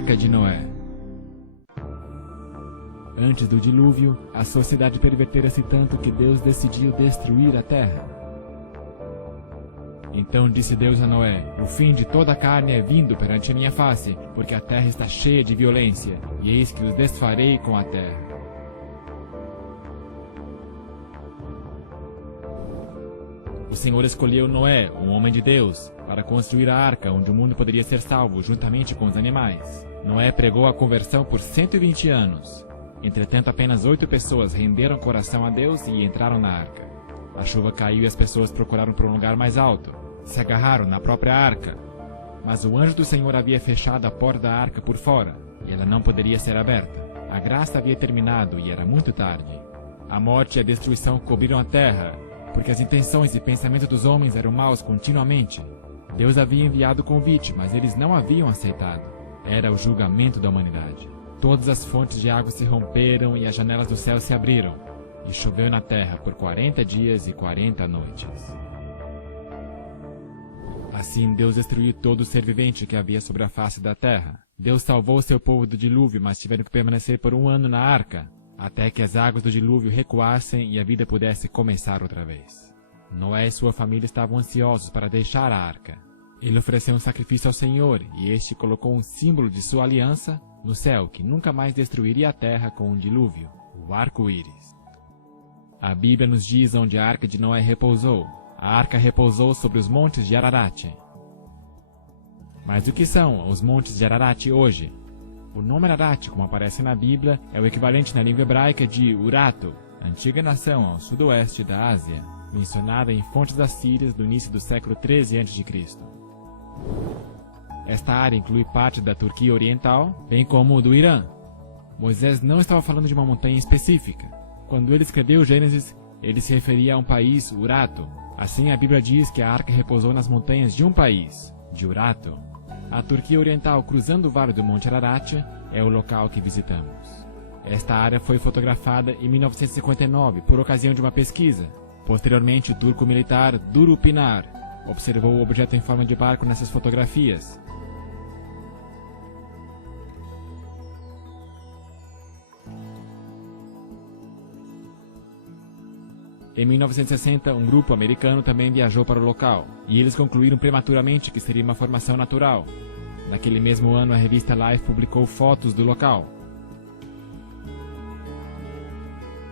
Arca de Noé. Antes do dilúvio, a sociedade pervertera-se tanto que Deus decidiu destruir a terra. Então disse Deus a Noé: o fim de toda a carne é vindo perante a minha face, porque a terra está cheia de violência, e eis que os desfarei com a terra. O Senhor escolheu Noé, um homem de Deus, para construir a arca onde o mundo poderia ser salvo juntamente com os animais. Noé pregou a conversão por 120 anos. Entretanto, apenas 8 pessoas renderam coração a Deus e entraram na arca. A chuva caiu e as pessoas procuraram por um lugar mais alto. Se agarraram na própria arca. Mas o anjo do Senhor havia fechado a porta da arca por fora, e ela não poderia ser aberta. A graça havia terminado e era muito tarde. A morte e a destruição cobriram a terra, porque as intenções e pensamentos dos homens eram maus continuamente. Deus havia enviado o convite, mas eles não haviam aceitado. Era o julgamento da humanidade. Todas as fontes de água se romperam e as janelas do céu se abriram, e choveu na terra por 40 dias e 40 noites. Assim Deus destruiu todo o ser vivente que havia sobre a face da terra. Deus salvou seu povo do dilúvio, mas tiveram que permanecer por 1 ano na arca, até que as águas do dilúvio recuassem e a vida pudesse começar outra vez. Noé e sua família estavam ansiosos para deixar a arca. Ele ofereceu um sacrifício ao Senhor, e este colocou um símbolo de sua aliança no céu, que nunca mais destruiria a terra com um dilúvio, o arco-íris. A Bíblia nos diz onde a arca de Noé repousou. A arca repousou sobre os montes de Ararat. Mas o que são os montes de Ararat hoje? O nome Ararat, como aparece na Bíblia, é o equivalente na língua hebraica de Urato, antiga nação ao sudoeste da Ásia, mencionada em fontes assírias do início do século 13 a.C. Esta área inclui parte da Turquia Oriental, bem como do Irã. Moisés não estava falando de uma montanha específica. Quando ele escreveu Gênesis, ele se referia a um país, Urato. Assim, a Bíblia diz que a arca repousou nas montanhas de um país, de Urato. A Turquia Oriental, cruzando o vale do Monte Ararat, é o local que visitamos. Esta área foi fotografada em 1959 por ocasião de uma pesquisa. Posteriormente, o turco militar Duru Pinar observou o objeto em forma de barco nessas fotografias. Em 1960, um grupo americano também viajou para o local, e eles concluíram prematuramente que seria uma formação natural. Naquele mesmo ano, a revista Life publicou fotos do local.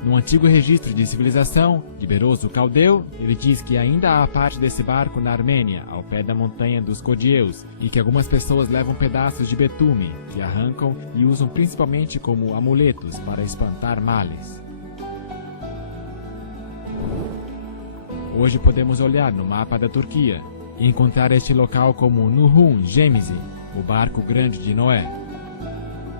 Num antigo registro de civilização, de Beroso Caldeu, ele diz que ainda há parte desse barco na Armênia, ao pé da montanha dos Codieus, e que algumas pessoas levam pedaços de betume, que arrancam e usam principalmente como amuletos para espantar males. Hoje podemos olhar no mapa da Turquia e encontrar este local como Nuhun Gemizi, o barco grande de Noé.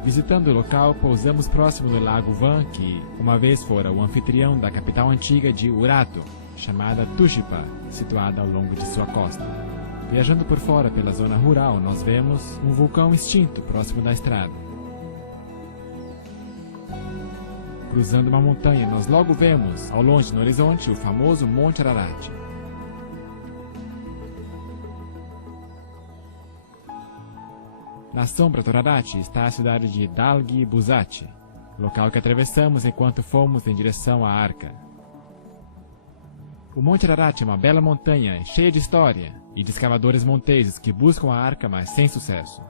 Visitando o local, pousamos próximo do lago Van, que uma vez fora o anfitrião da capital antiga de Urato, chamada Tushipa, situada ao longo de sua costa. Viajando por fora pela zona rural, nós vemos um vulcão extinto próximo da estrada. Cruzando uma montanha, nós logo vemos, ao longe no horizonte, o famoso Monte Ararat. Na sombra do Ararat está a cidade de Dalgi Buzati, local que atravessamos enquanto fomos em direção à arca. O Monte Ararat é uma bela montanha, cheia de história, e de escavadores monteses que buscam a arca, mas sem sucesso.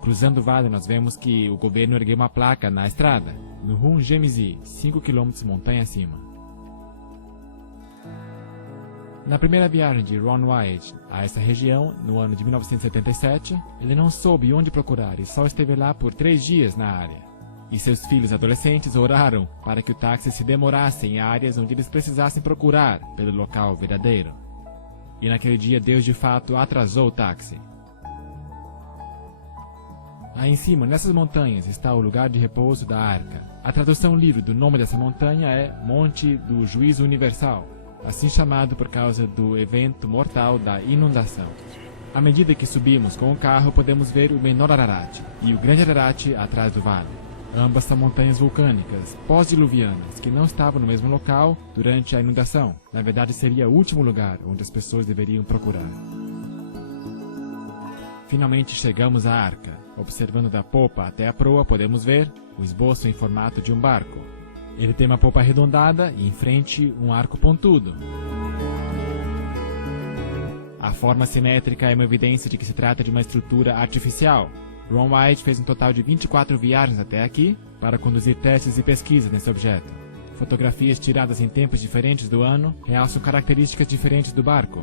Cruzando o vale, nós vemos que o governo ergueu uma placa na estrada, no Nuhun Gemizi, 5 km montanha acima. Na primeira viagem de Ron Wyatt a essa região, no ano de 1977, ele não soube onde procurar e só esteve lá por 3 dias na área. E seus filhos adolescentes oraram para que o táxi se demorasse em áreas onde eles precisassem procurar pelo local verdadeiro. E naquele dia Deus de fato atrasou o táxi. Aí em cima, nessas montanhas, está o lugar de repouso da arca. A tradução livre do nome dessa montanha é Monte do Juízo Universal, assim chamado por causa do evento mortal da inundação. À medida que subimos com o carro, podemos ver o menor Ararat e o grande Ararat atrás do vale. Ambas são montanhas vulcânicas, pós-diluvianas, que não estavam no mesmo local durante a inundação. Na verdade, seria o último lugar onde as pessoas deveriam procurar. Finalmente chegamos à arca. Observando da popa até a proa, podemos ver o esboço em formato de um barco. Ele tem uma popa arredondada e em frente um arco pontudo. A forma simétrica é uma evidência de que se trata de uma estrutura artificial. Ron White fez um total de 24 viagens até aqui para conduzir testes e pesquisas nesse objeto. Fotografias tiradas em tempos diferentes do ano realçam características diferentes do barco.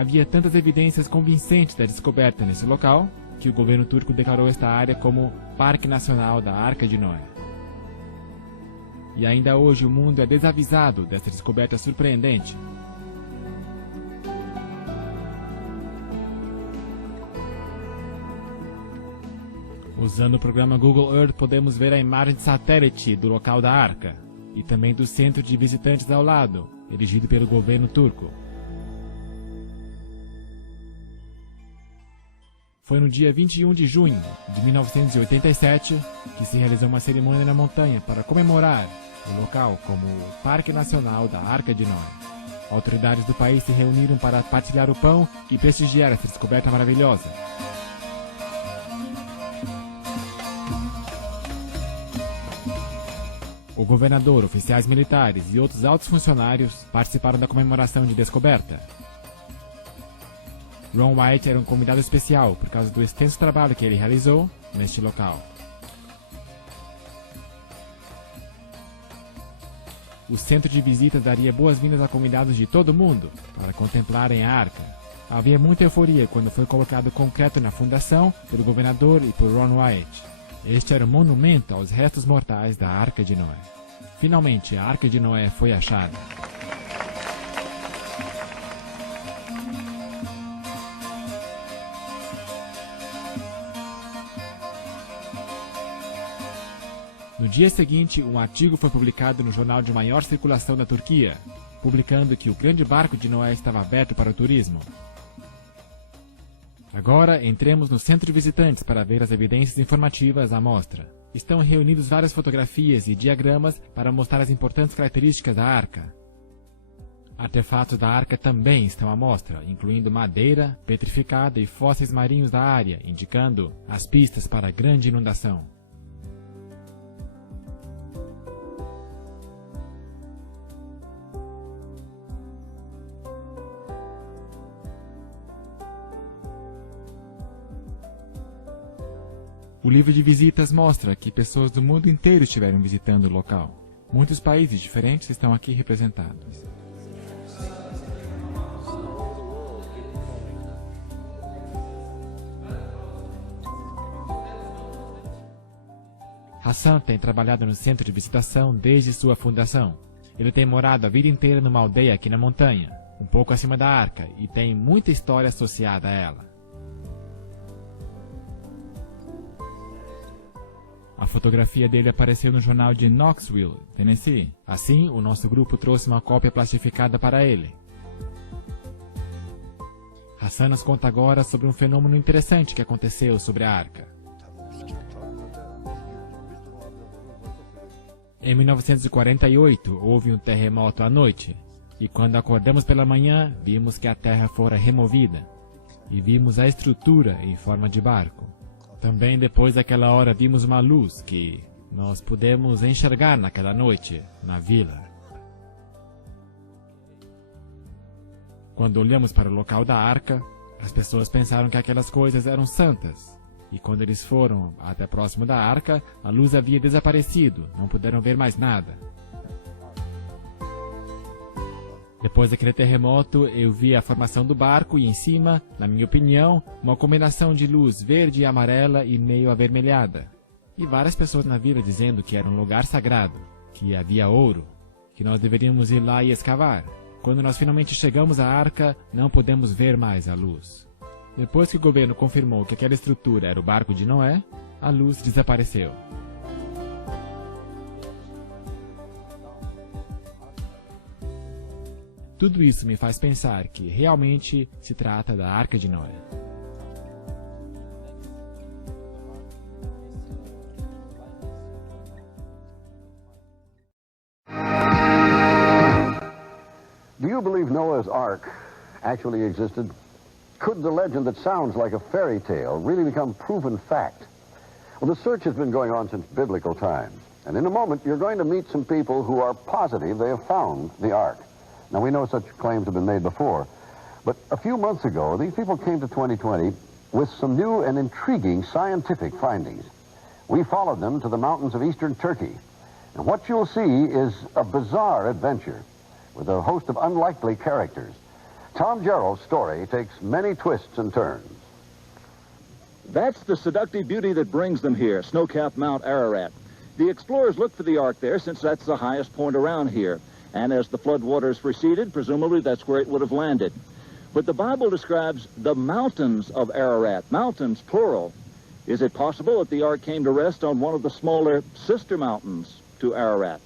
Havia tantas evidências convincentes da descoberta nesse local que o governo turco declarou esta área como Parque Nacional da Arca de Noé. E ainda hoje o mundo é desavisado dessa descoberta surpreendente. Usando o programa Google Earth podemos ver a imagem de satélite do local da arca e também do centro de visitantes ao lado, erigido pelo governo turco. Foi no dia 21 de junho de 1987 que se realizou uma cerimônia na montanha para comemorar o local como o Parque Nacional da Arca de Noé. Autoridades do país se reuniram para partilhar o pão e prestigiar essa descoberta maravilhosa. O governador, oficiais militares e outros altos funcionários participaram da comemoração de descoberta. Ron White era um convidado especial por causa do extenso trabalho que ele realizou neste local. O centro de visitas daria boas-vindas a convidados de todo o mundo para contemplarem a arca. Havia muita euforia quando foi colocado concreto na fundação pelo governador e por Ron White. Este era um monumento aos restos mortais da Arca de Noé. Finalmente, a Arca de Noé foi achada. No dia seguinte, um artigo foi publicado no jornal de maior circulação da Turquia, publicando que o grande barco de Noé estava aberto para o turismo. Agora, entremos no centro de visitantes para ver as evidências informativas à mostra. Estão reunidas várias fotografias e diagramas para mostrar as importantes características da arca. Artefatos da arca também estão à mostra, incluindo madeira petrificada e fósseis marinhos da área, indicando as pistas para a grande inundação. O livro de visitas mostra que pessoas do mundo inteiro estiveram visitando o local. Muitos países diferentes estão aqui representados. Hassan tem trabalhado no centro de visitação desde sua fundação. Ele tem morado a vida inteira numa aldeia aqui na montanha, um pouco acima da arca, e tem muita história associada a ela. A fotografia dele apareceu no jornal de Knoxville, Tennessee. Assim, o nosso grupo trouxe uma cópia plastificada para ele. Hassan nos conta agora sobre um fenômeno interessante que aconteceu sobre a arca. Em 1948, houve um terremoto à noite, e quando acordamos pela manhã, vimos que a terra fora removida, e vimos a estrutura em forma de barco. Também depois daquela hora vimos uma luz que nós pudemos enxergar naquela noite, na vila. Quando olhamos para o local da arca, as pessoas pensaram que aquelas coisas eram santas. E quando eles foram até próximo da arca, a luz havia desaparecido, não puderam ver mais nada. Depois daquele terremoto, eu vi a formação do barco e em cima, na minha opinião, uma combinação de luz verde e amarela e meio avermelhada. E várias pessoas na vila dizendo que era um lugar sagrado, que havia ouro, que nós deveríamos ir lá e escavar. Quando nós finalmente chegamos à arca, não pudemos ver mais a luz. Depois que o governo confirmou que aquela estrutura era o barco de Noé, a luz desapareceu. Tudo isso me faz pensar que realmente se trata da Arca de Noé. Do you you believe Noah's Ark actually existed? Could the legend that sounds like a fairy tale really become proven fact? Well, the search has been going on since biblical times. And in a moment, you're going to meet some people who are positive they have found the Ark. Now, we know such claims have been made before. But a few months ago, these people came to 2020 with some new and intriguing scientific findings. We followed them to the mountains of eastern Turkey. And what you'll see is a bizarre adventure with a host of unlikely characters. Tom Gerald's story takes many twists and turns. That's the seductive beauty that brings them here, snow-capped Mount Ararat. The explorers looked for the Ark there since that's the highest point around here. And as the floodwaters receded, presumably that's where it would have landed. But the Bible describes the mountains of Ararat, mountains plural. Is it possible that the Ark came to rest on one of the smaller sister mountains to Ararat?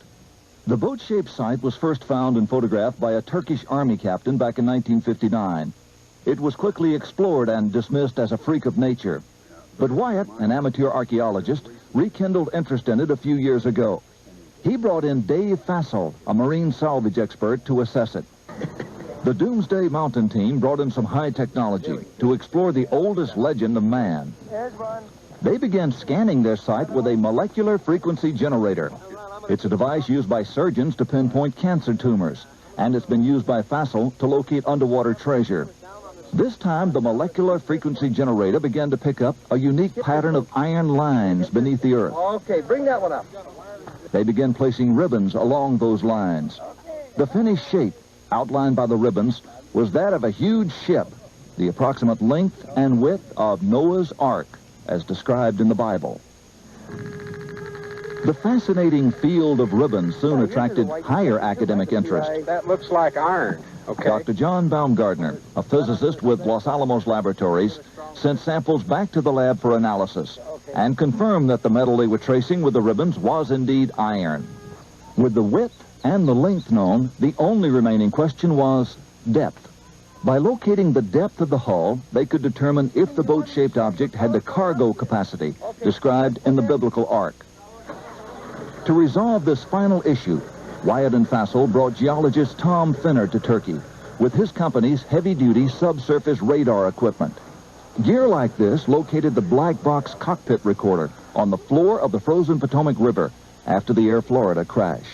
The boat-shaped site was first found and photographed by a Turkish army captain back in 1959. It was quickly explored and dismissed as a freak of nature. But Wyatt, an amateur archaeologist, rekindled interest in it a few years ago. He brought in Dave Fassel, a marine salvage expert, to assess it. The Doomsday Mountain team brought in some high technology to explore the oldest legend of man. They began scanning their site with a molecular frequency generator. It's a device used by surgeons to pinpoint cancer tumors, and it's been used by Fassel to locate underwater treasure. This time, the molecular frequency generator began to pick up a unique pattern of iron lines beneath the earth. Okay, bring that one up. They began placing ribbons along those lines. The finished shape, outlined by the ribbons, was that of a huge ship, the approximate length and width of Noah's Ark, as described in the Bible. The fascinating field of ribbons soon attracted higher academic interest. That looks like iron. Okay. Dr. John Baumgartner, a physicist with Los Alamos Laboratories, sent samples back to the lab for analysis and confirmed that the metal they were tracing with the ribbons was indeed iron. With the width and the length known, the only remaining question was depth. By locating the depth of the hull, they could determine if the boat-shaped object had the cargo capacity described in the biblical Ark. To resolve this final issue, Wyatt and Fassel brought geologist Tom Finner to Turkey with his company's heavy-duty subsurface radar equipment. Gear like this located the black box cockpit recorder on the floor of the frozen Potomac River after the Air Florida crash.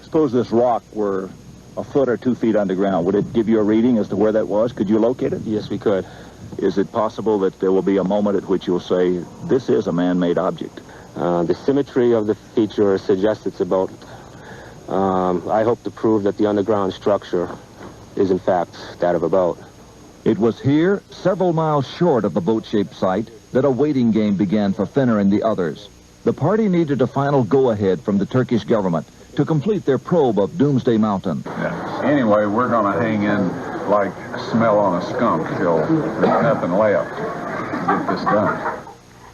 Suppose this rock were a foot or 2 feet underground. Would it give you a reading as to where that was? Could you locate it? Yes, we could. Is it possible that there will be a moment at which you'll say, this is a man-made object? The symmetry of the feature suggests it's a boat. I hope to prove that the underground structure is in fact that of a boat. It was here, several miles short of the boat-shaped site, that a waiting game began for Finner and the others. The party needed a final go-ahead from the Turkish government to complete their probe of Doomsday Mountain. Yeah. Anyway, we're going to hang in like smell on a skunk till there's nothing left to get this done.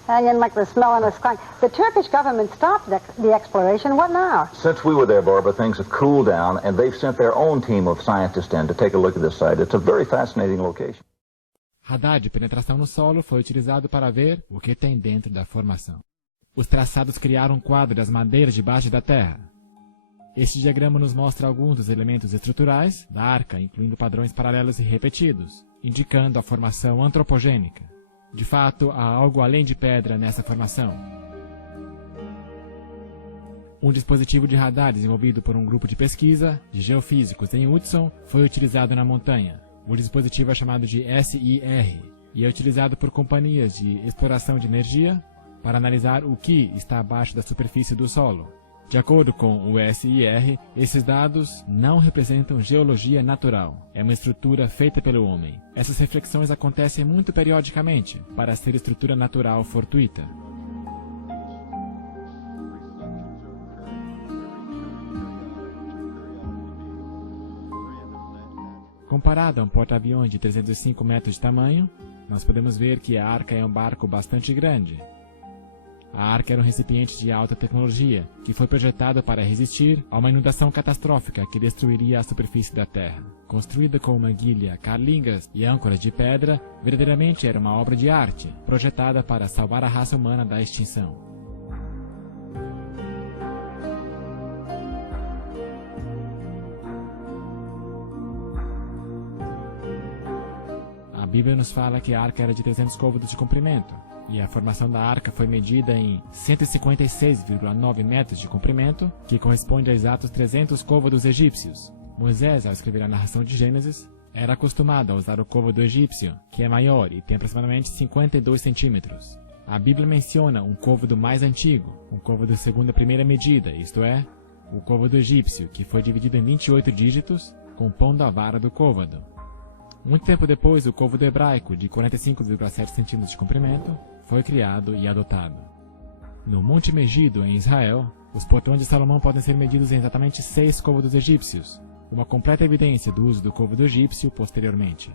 Hang in like the smell on a skunk. The Turkish government stopped the exploration. What now? Since we were there, Barbara, things have cooled down, and they've sent their own team of scientists in to take a look at this site. It's a very fascinating location. Radar de penetração no solo foi utilizado para ver o que tem dentro da formação. Os traçados criaram um quadro das madeiras debaixo da terra. Este diagrama nos mostra alguns dos elementos estruturais da arca, incluindo padrões paralelos e repetidos, indicando a formação antropogênica. De fato, há algo além de pedra nessa formação. Um dispositivo de radar desenvolvido por um grupo de pesquisa de geofísicos em Hudson foi utilizado na montanha. O dispositivo é chamado de SIR e é utilizado por companhias de exploração de energia para analisar o que está abaixo da superfície do solo. De acordo com o SIR, esses dados não representam geologia natural. É uma estrutura feita pelo homem. Essas reflexões acontecem muito periodicamente, para ser estrutura natural fortuita. Comparado a um porta-aviões de 305 metros de tamanho, nós podemos ver que a Arca é um barco bastante grande. A Arca era um recipiente de alta tecnologia, que foi projetado para resistir a uma inundação catastrófica que destruiria a superfície da Terra. Construída com uma guilha, carlingas e âncoras de pedra, verdadeiramente era uma obra de arte, projetada para salvar a raça humana da extinção. Bíblia nos fala que a arca era de 300 côvados de comprimento, e a formação da arca foi medida em 156,9 metros de comprimento, que corresponde a exatos 300 côvados egípcios. Moisés, ao escrever a narração de Gênesis, era acostumado a usar o côvado egípcio, que é maior e tem aproximadamente 52 centímetros. A Bíblia menciona um côvado mais antigo, um côvado segundo a primeira medida, isto é, o côvado egípcio, que foi dividido em 28 dígitos, compondo a vara do côvado. Muito tempo depois, o côvado hebraico, de 45,7 centímetros de comprimento, foi criado e adotado. No Monte Megido, em Israel, os portões de Salomão podem ser medidos em exatamente 6 côvados egípcios, uma completa evidência do uso do côvado egípcio posteriormente.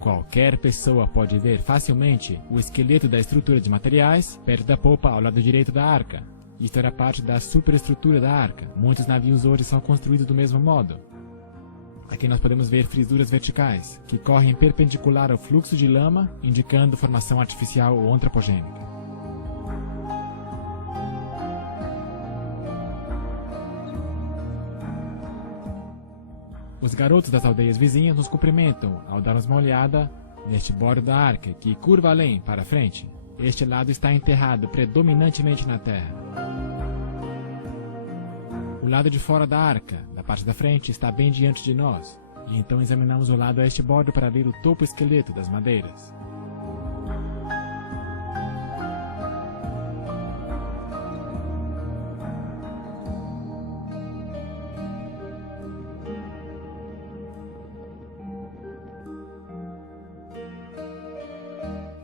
Qualquer pessoa pode ver facilmente o esqueleto da estrutura de materiais perto da popa ao lado direito da arca. Isto era parte da superestrutura da arca. Muitos navios hoje são construídos do mesmo modo. Aqui nós podemos ver frisuras verticais, que correm perpendicular ao fluxo de lama, indicando formação artificial ou antropogênica. Os garotos das aldeias vizinhas nos cumprimentam ao darmos uma olhada neste bordo da arca, que curva além, para frente. Este lado está enterrado predominantemente na terra. O lado de fora da arca, da parte da frente, está bem diante de nós, e então examinamos o lado a este bordo para ver o topo esqueleto das madeiras.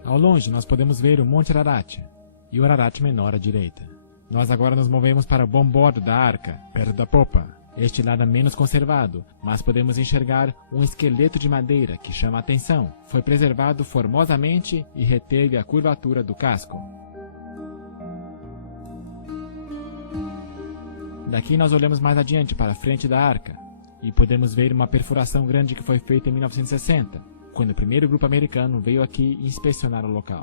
Ao longe, nós podemos ver o Monte Ararat e o Ararat menor à direita. Nós agora nos movemos para o bom bordo da arca, perto da popa. Este lado é menos conservado, mas podemos enxergar um esqueleto de madeira que chama a atenção. Foi preservado formosamente e reteve a curvatura do casco. Daqui nós olhamos mais adiante para a frente da arca e podemos ver uma perfuração grande que foi feita em 1960, quando o primeiro grupo americano veio aqui inspecionar o local.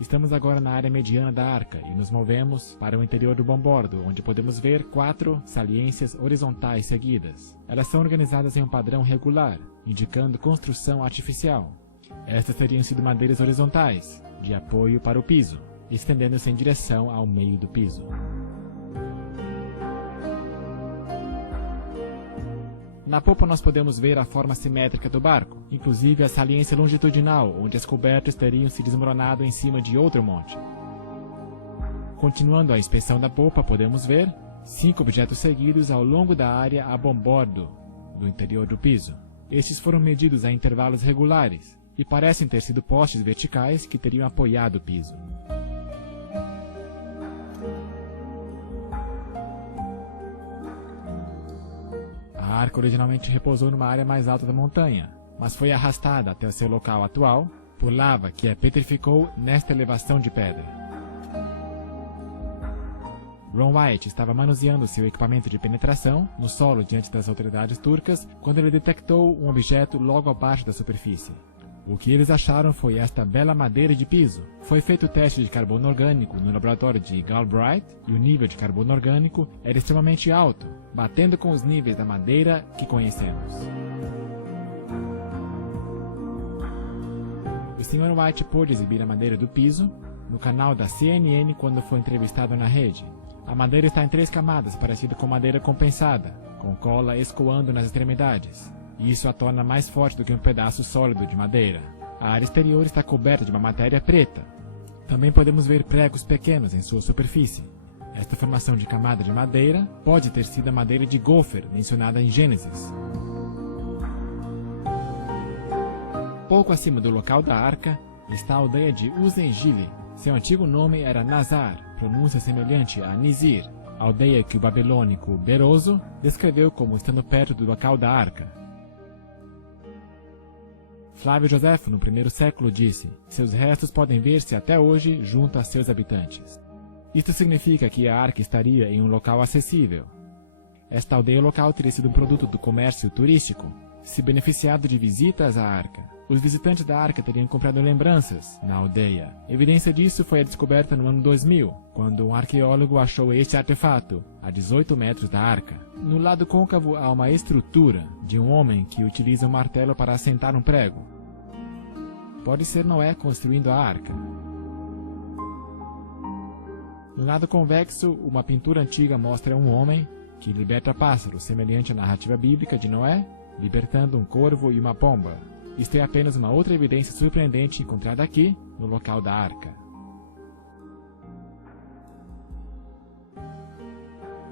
Estamos agora na área mediana da arca e nos movemos para o interior do bombordo, onde podemos ver 4 saliências horizontais seguidas. Elas são organizadas em um padrão regular, indicando construção artificial. Estas teriam sido madeiras horizontais, de apoio para o piso, estendendo-se em direção ao meio do piso. Na popa nós podemos ver a forma simétrica do barco, inclusive a saliência longitudinal, onde as cobertas teriam se desmoronado em cima de outro monte. Continuando a inspeção da popa, podemos ver 5 objetos seguidos ao longo da área a bombordo do interior do piso. Estes foram medidos a intervalos regulares e parecem ter sido postes verticais que teriam apoiado o piso. A arca originalmente repousou numa área mais alta da montanha, mas foi arrastada até o seu local atual por lava que a petrificou nesta elevação de pedra. Ron White estava manuseando seu equipamento de penetração no solo diante das autoridades turcas quando ele detectou um objeto logo abaixo da superfície. O que eles acharam foi esta bela madeira de piso. Foi feito o teste de carbono orgânico no laboratório de Galbraith e o nível de carbono orgânico era extremamente alto, batendo com os níveis da madeira que conhecemos. O Sr. White pôde exibir a madeira do piso no canal da CNN quando foi entrevistado na rede. A madeira está em 3 camadas, parecida com madeira compensada, com cola escoando nas extremidades. E isso a torna mais forte do que um pedaço sólido de madeira. A área exterior está coberta de uma matéria preta. Também podemos ver pregos pequenos em sua superfície. Esta formação de camada de madeira pode ter sido a madeira de gopher mencionada em Gênesis. Pouco acima do local da arca está a aldeia de Uzengili. Seu antigo nome era Nazar, pronúncia semelhante a Nizir, aldeia que o babilônico Beroso descreveu como estando perto do local da arca. Flávio Joséfo, no primeiro século, disse: seus restos podem ver-se até hoje junto a seus habitantes. Isto significa que a arca estaria em um local acessível. Esta aldeia local teria sido um produto do comércio turístico, se beneficiado de visitas à arca. Os visitantes da arca teriam comprado lembranças na aldeia. Evidência disso foi a descoberta no ano 2000, quando um arqueólogo achou este artefato, a 18 metros da arca. No lado côncavo há uma estrutura de um homem que utiliza um martelo para assentar um prego. Pode ser Noé construindo a arca. No lado convexo, uma pintura antiga mostra um homem que liberta pássaros, semelhante à narrativa bíblica de Noé, libertando um corvo e uma pomba. Isto é apenas uma outra evidência surpreendente encontrada aqui, no local da arca.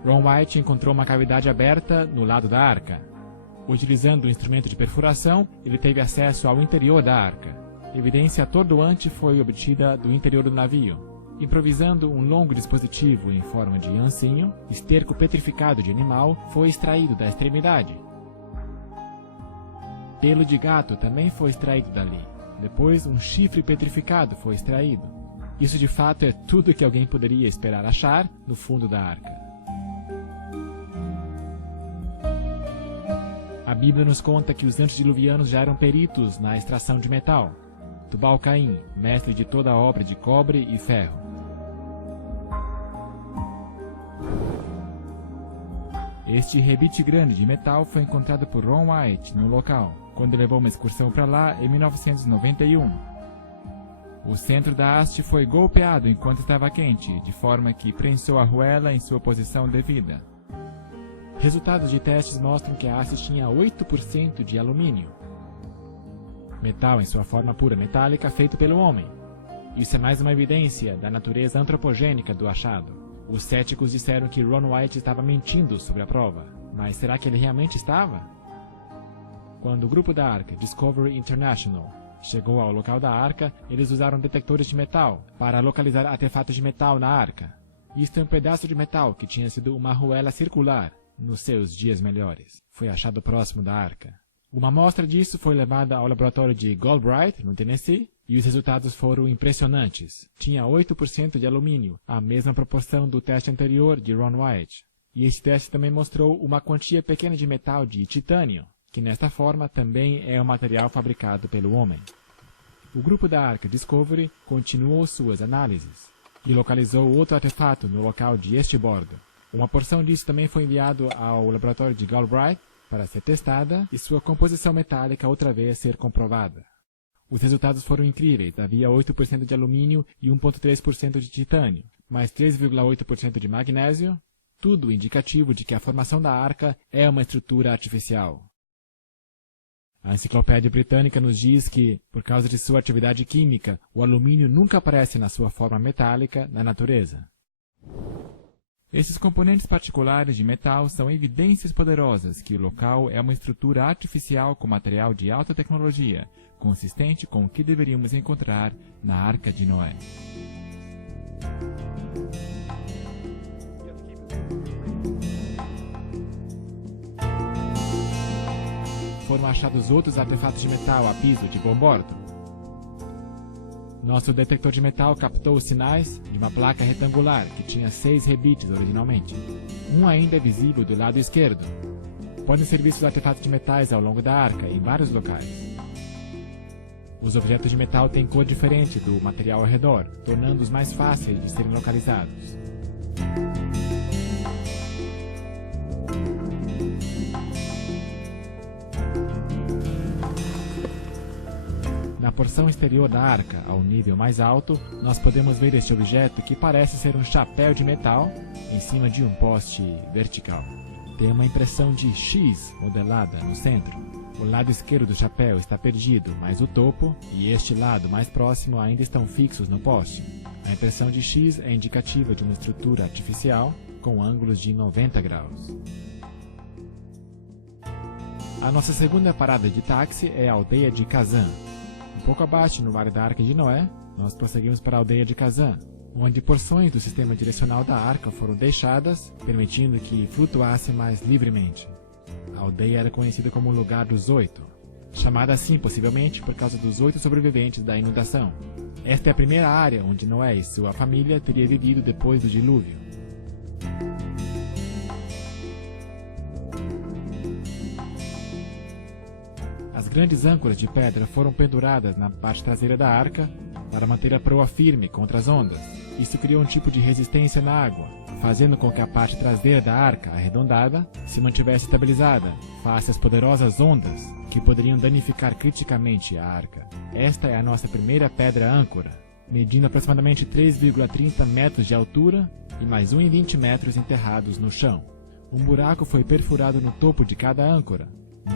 Ron White encontrou uma cavidade aberta no lado da arca. Utilizando um instrumento de perfuração, ele teve acesso ao interior da arca. Evidência atordoante foi obtida do interior do navio. Improvisando um longo dispositivo em forma de ancinho, esterco petrificado de animal foi extraído da extremidade. Pelo de gato também foi extraído dali. Depois, um chifre petrificado foi extraído. Isso de fato é tudo que alguém poderia esperar achar no fundo da arca. A Bíblia nos conta que os antediluvianos já eram peritos na extração de metal. Tubal-Caim, mestre de toda a obra de cobre e ferro. Este rebite grande de metal foi encontrado por Ron White no local, quando levou uma excursão para lá em 1991. O centro da haste foi golpeado enquanto estava quente, de forma que prensou a arruela em sua posição devida. Resultados de testes mostram que a haste tinha 8% de alumínio. Metal em sua forma pura metálica feito pelo homem. Isso é mais uma evidência da natureza antropogênica do achado. Os céticos disseram que Ron White estava mentindo sobre a prova, mas será que ele realmente estava? Quando o grupo da arca, Discovery International, chegou ao local da arca, eles usaram detectores de metal para localizar artefatos de metal na arca. Isto é um pedaço de metal que tinha sido uma arruela circular nos seus dias melhores. Foi achado próximo da arca. Uma amostra disso foi levada ao laboratório de Galbraith, no Tennessee, e os resultados foram impressionantes. Tinha 8% de alumínio, a mesma proporção do teste anterior de Ron White. E este teste também mostrou uma quantia pequena de metal de titânio, que nesta forma também é um material fabricado pelo homem. O grupo da arca Discovery continuou suas análises e localizou outro artefato no local de este bordo. Uma porção disso também foi enviado ao laboratório de Galbraith para ser testada e sua composição metálica outra vez ser comprovada. Os resultados foram incríveis. Havia 8% de alumínio e 1,3% de titânio, mais 3,8% de magnésio, tudo indicativo de que a formação da arca é uma estrutura artificial. A Enciclopédia Britânica nos diz que, por causa de sua atividade química, o alumínio nunca aparece na sua forma metálica na natureza. Esses componentes particulares de metal são evidências poderosas que o local é uma estrutura artificial com material de alta tecnologia, consistente com o que deveríamos encontrar na Arca de Noé. Foram achados outros artefatos de metal a piso de bom bordo. Nosso detector de metal captou os sinais de uma placa retangular que tinha 6 rebites originalmente. Um ainda é visível do lado esquerdo. Podem ser vistos artefatos de metais ao longo da arca, em vários locais. Os objetos de metal têm cor diferente do material ao redor, tornando-os mais fáceis de serem localizados. Na porção exterior da arca, ao nível mais alto, nós podemos ver este objeto que parece ser um chapéu de metal em cima de um poste vertical. Tem uma impressão de X modelada no centro. O lado esquerdo do chapéu está perdido, mas o topo e este lado mais próximo ainda estão fixos no poste. A impressão de X é indicativa de uma estrutura artificial com ângulos de 90 graus. A nossa segunda parada de táxi é a aldeia de Kazan. Um pouco abaixo, no Vale da Arca de Noé, nós prosseguimos para a aldeia de Kazan, onde porções do sistema direcional da arca foram deixadas, permitindo que flutuasse mais livremente. A aldeia era conhecida como o lugar dos 8, chamada assim possivelmente por causa dos 8 sobreviventes da inundação. Esta é a primeira área onde Noé e sua família teriam vivido depois do dilúvio. As grandes âncoras de pedra foram penduradas na parte traseira da arca para manter a proa firme contra as ondas. Isso criou um tipo de resistência na água, fazendo com que a parte traseira da arca, arredondada, se mantivesse estabilizada face às poderosas ondas que poderiam danificar criticamente a arca. Esta é a nossa primeira pedra âncora, medindo aproximadamente 3,30 metros de altura e mais 1,20 metros enterrados no chão. Um buraco foi perfurado no topo de cada âncora,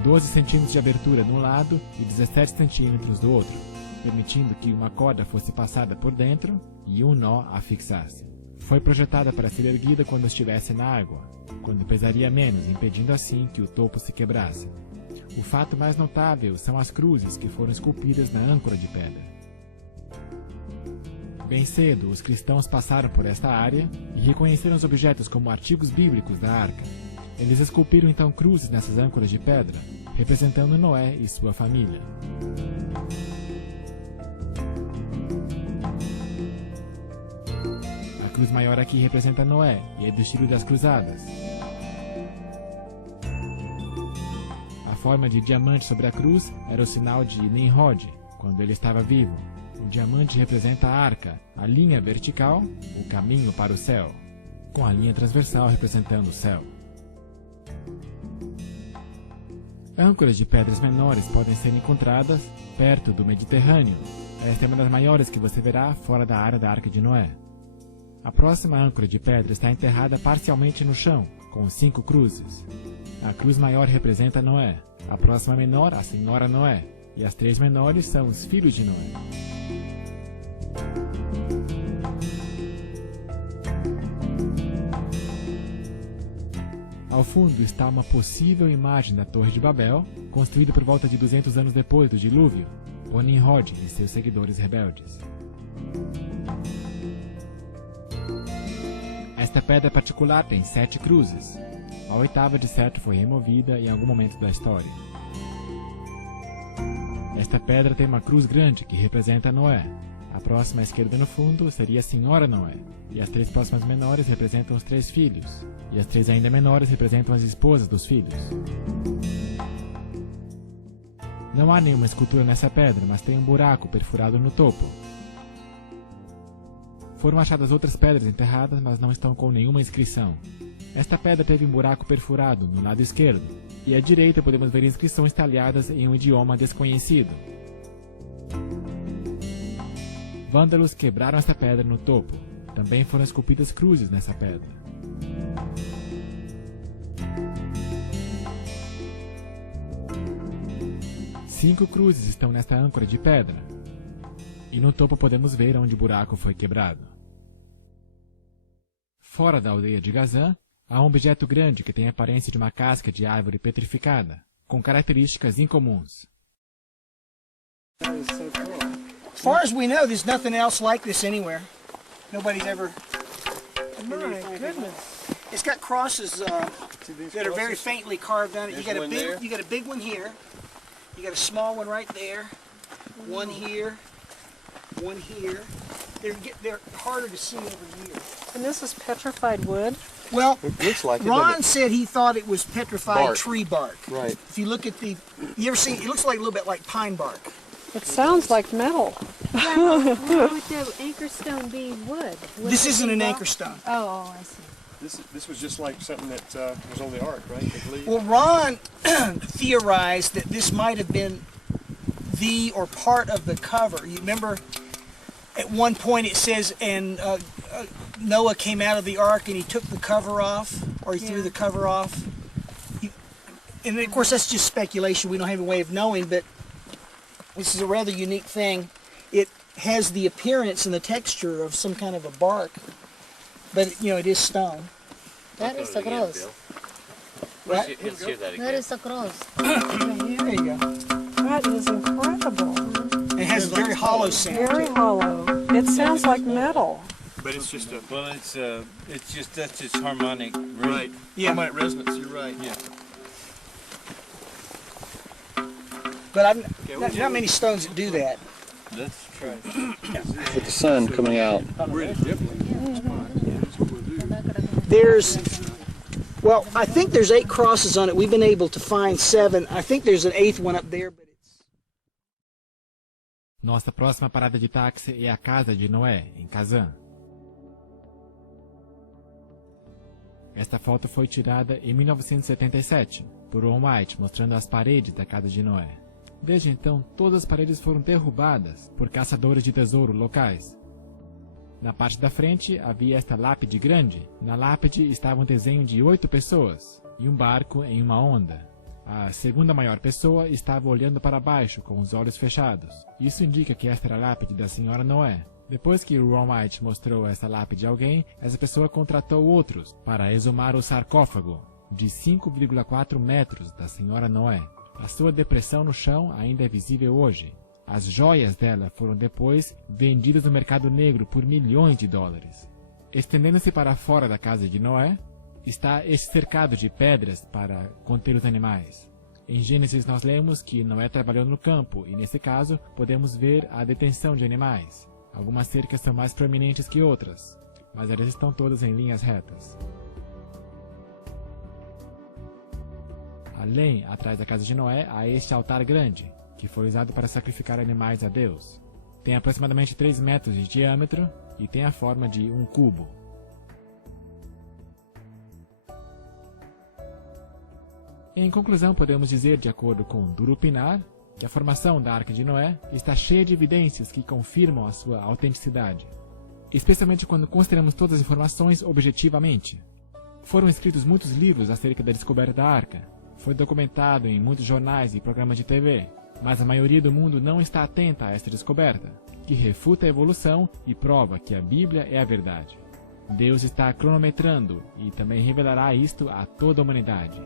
12 centímetros de abertura de um lado e 17 centímetros do outro, permitindo que uma corda fosse passada por dentro e um nó a fixasse. Foi projetada para ser erguida quando estivesse na água, quando pesaria menos, impedindo assim que o topo se quebrasse. O fato mais notável são as cruzes que foram esculpidas na âncora de pedra. Bem cedo, os cristãos passaram por esta área e reconheceram os objetos como artigos bíblicos da arca. Eles esculpiram então cruzes nessas âncoras de pedra, representando Noé e sua família. A cruz maior aqui representa Noé e é do estilo das cruzadas. A forma de diamante sobre a cruz era o sinal de Nimrod, quando ele estava vivo. O diamante representa a arca, a linha vertical, o caminho para o céu, com a linha transversal representando o céu. Âncoras de pedras menores podem ser encontradas perto do Mediterrâneo. Esta é uma das maiores que você verá fora da área da Arca de Noé. A próxima âncora de pedra está enterrada parcialmente no chão, com 5 cruzes. A cruz maior representa Noé, a próxima menor, a Senhora Noé, e as 3 menores são os filhos de Noé. Ao fundo está uma possível imagem da Torre de Babel, construída por volta de 200 anos depois do dilúvio, por Nimrod e seus seguidores rebeldes. Esta pedra particular tem 7 cruzes. A 8ª de certo foi removida em algum momento da história. Esta pedra tem uma cruz grande que representa Noé. A próxima à esquerda no fundo seria a Senhora Noé, e as 3 próximas menores representam os 3 filhos, e as 3 ainda menores representam as esposas dos filhos. Não há nenhuma escultura nessa pedra, mas tem um buraco perfurado no topo. Foram achadas outras pedras enterradas, mas não estão com nenhuma inscrição. Esta pedra teve um buraco perfurado no lado esquerdo, e à direita podemos ver inscrições talhadas em um idioma desconhecido. Vândalos quebraram esta pedra no topo. Também foram esculpidas cruzes nessa pedra. Cinco cruzes estão nesta âncora de pedra. E no topo podemos ver onde o buraco foi quebrado. Fora da aldeia de Gazã, há um objeto grande que tem a aparência de uma casca de árvore petrificada, com características incomuns. As far as we know, there's nothing else like this anywhere. Nobody's ever... My goodness. It's got crosses that are very faintly carved on it. You got a big one here. You got a small one right there. One here. One here. They're harder to see over here. And this is petrified wood? Well, It looks like it, Ron doesn't said he thought it was petrified Bark. tree bark. Right. If you look at the... You ever seen... It looks like a little bit like pine bark. It sounds like metal. Why would the anchor stone be wood? This isn't an anchor stone. Oh, I see. This was just like something that was on the ark, right? I believe. Well, Ron theorized that this might have been the or part of the cover. You remember at one point it says, and Noah came out of the ark and he took the cover off, or he threw the cover off. And of course that's just speculation. We don't have a way of knowing, but this is a rather unique thing. It has the appearance and the texture of some kind of a bark, but you know, it is stone. That is the cross. Right? That is the cross. There you go. That is incredible. It has a very hollow sound. Very hollow. It sounds like metal. But it's just a Well, it's just that's its harmonic rate. right. Yeah. Harmonic resonance. You're right. Yeah. But not many stones that do that. That's true. With the sun coming out. There's, well, I think there's 8 crosses on it. We've been able to find 7. I think there's an 8th one up there, but it's Nossa próxima parada de táxi é a casa de Noé, em Kazan. Esta foto foi tirada em 1977 por Ron White, mostrando as paredes da casa de Noé. Desde então, todas as paredes foram derrubadas por caçadores de tesouro locais. Na parte da frente havia esta lápide grande. Na lápide estava um desenho de 8 pessoas e um barco em uma onda. A segunda maior pessoa estava olhando para baixo com os olhos fechados. Isso indica que esta era a lápide da senhora Noé. Depois que Ron White mostrou essa lápide a alguém, essa pessoa contratou outros para exumar o sarcófago de 5,4 metros da senhora Noé. A sua depressão no chão ainda é visível hoje. As joias dela foram depois vendidas no mercado negro por milhões de dólares. Estendendo-se para fora da casa de Noé, está este cercado de pedras para conter os animais. Em Gênesis nós lemos que Noé trabalhou no campo e nesse caso podemos ver a detenção de animais. Algumas cercas são mais proeminentes que outras, mas elas estão todas em linhas retas. Além, atrás da casa de Noé, há este altar grande, que foi usado para sacrificar animais a Deus. Tem aproximadamente 3 metros de diâmetro e tem a forma de um cubo. Em conclusão, podemos dizer, de acordo com Durupinar, que a formação da Arca de Noé está cheia de evidências que confirmam a sua autenticidade, especialmente quando consideramos todas as informações objetivamente. Foram escritos muitos livros acerca da descoberta da Arca, foi documentado em muitos jornais e programas de TV, mas a maioria do mundo não está atenta a esta descoberta, que refuta a evolução e prova que a Bíblia é a verdade. Deus está cronometrando e também revelará isto a toda a humanidade.